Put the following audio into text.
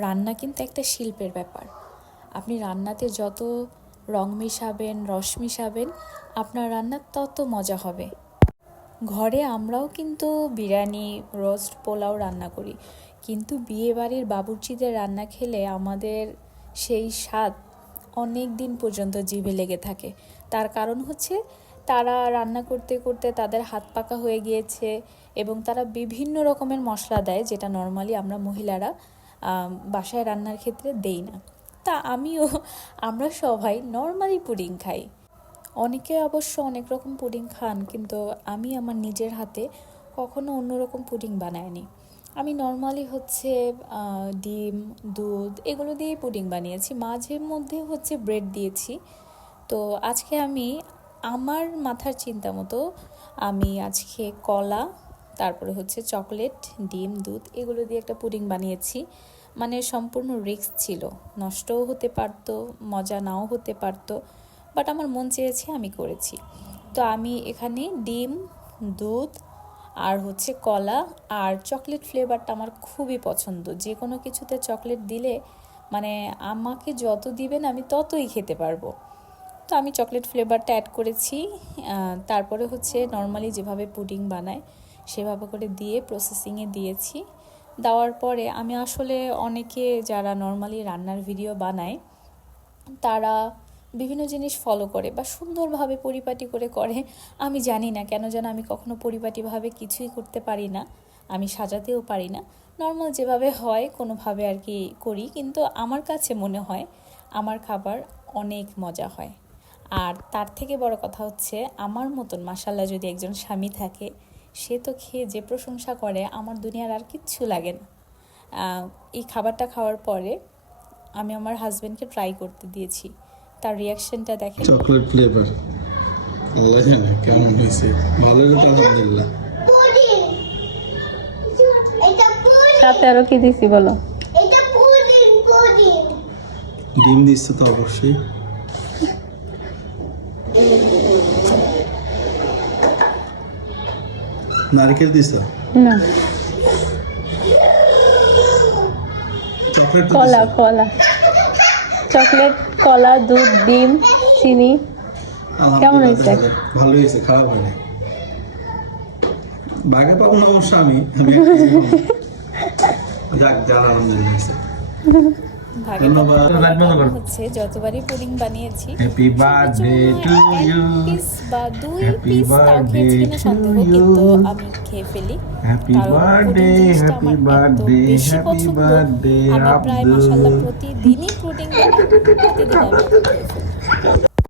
রান্না কিন্তু একটা শিল্পের ব্যাপার। আপনি রান্নাতে যত রং মিশাবেন, রস মিশাবেন, আপনার রান্নার তত মজা হবে। ঘরে আমরাও কিন্তু বিরিয়ানি, রোস্ট, পোলাও রান্না করি, কিন্তু বিয়েবাড়ির বাবুর্চিদের রান্না খেলে আমাদের সেই স্বাদ অনেক দিন পর্যন্ত জিভে লেগে থাকে। তার কারণ হচ্ছে তারা রান্না করতে করতে তাদের হাত পাকা হয়ে গিয়েছে এবং তারা বিভিন্ন রকমের মশলা দেয়, যেটা নর্মালি আমরা মহিলারা বাসায় রান্নার ক্ষেত্রে দেই না। তা আমরা সবাই নর্মালি পুডিং খাই। অনেকে অবশ্য অনেক রকম পুডিং খান, কিন্তু আমি আমার নিজের হাতে কখনো অন্যরকম পুডিং বানাইনি। আমি নর্মালি ডিম, দুধ এগুলো দিয়েই পুডিং বানিয়েছি, মাঝে মধ্যে ব্রেড দিয়েছি। তো আজকে আমি আমার মাথার চিন্তা মতো আমি আজকে কলা, তারপরে চকলেট, ডিম, দুধ এগুলো দিয়ে একটা পুডিং বানিয়েছি। মানে সম্পূর্ণ রিস্ক ছিল, নষ্টও হতে পারতো, মজা নাও হতে পারতো, বাট আমার মন চেয়েছে, আমি করেছি। তো আমি এখানে ডিম, দুধ আর কলা আর চকলেট ফ্লেভারটা আমার খুবই পছন্দ। যে কোনো কিছুতে চকলেট দিলে মানে আমাকে যত দিবেন আমি ততই খেতে পারবো। তো আমি চকলেট ফ্লেভারটা অ্যাড করেছি। তারপরে নর্মালি যেভাবে পুডিং বানায় সেভাবে করে দিয়ে প্রসেসিংয়ে দিয়েছি। দেওয়ার পরে আমি আসলে অনেকে যারা নর্মালি রান্নার ভিডিও বানায় তারা বিভিন্ন জিনিস ফলো করে বা সুন্দরভাবে পরিপাটি করে। আমি জানি না কেন যেন আমি কখনো পরিপাটিভাবে কিছুই করতে পারি না, আমি সাজাতেও পারি না। নর্মাল যেভাবে হয় কোনোভাবে আর কি করি, কিন্তু আমার কাছে মনে হয় আমার খাবার অনেক মজা হয়। আর তার থেকে বড় কথা আমার মতন মাশাআল্লাহ যদি একজন স্বামী থাকে, সে তো খেয়ে যে প্রশংসা করে আমার দুনিয়ার আর কিচ্ছু লাগে না। এই খাবারটা খাওয়ার পরে আমি আমার হাজবেন্ডকে ট্রাই করতে দিয়েছি, তার রিয়াকশনটা দেখেন। চকলেট ফ্লেভার, আল্লাহ জানে কেমন হয়েছে। ভালো হলে তো আলহামদুলিল্লাহ। সাথে আরো কি দিছি বলো? ডিম দিচ্ছে তো অবশ্যই। নারকেল দিছ না, চকলেট কলা চকলেট, কলা, দুধ, ডিম, চিনি। কেমন হয়েছে? ভালো হয়েছে, খারাপ হয়নি। বাগে পাবো না অবশ্য আমি যাক যার আলহামদুলিল্লাহ হয়েছে। যতবারই পুডিং বানিয়েছি happy birthday to you, piece বা দুই হ্যাপি পিস তাও বার্থডে খেয়েছি কিনা সন্দেহ, টু ইউ, কিন্তু আমি খেয়ে ফেলি। হ্যাপি কারণ বার্থডে, পুডিং জিনিসটা হ্যাপি আমার এত বার্থডে, বেশি হ্যাপি পছন্দ, বার্থডে আমি প্রায় আব্দুল। মাশাআল্লাহ প্রতিদিনই পুডিং বানাই, প্রতিদিন আমি খেয়ে ফেলি।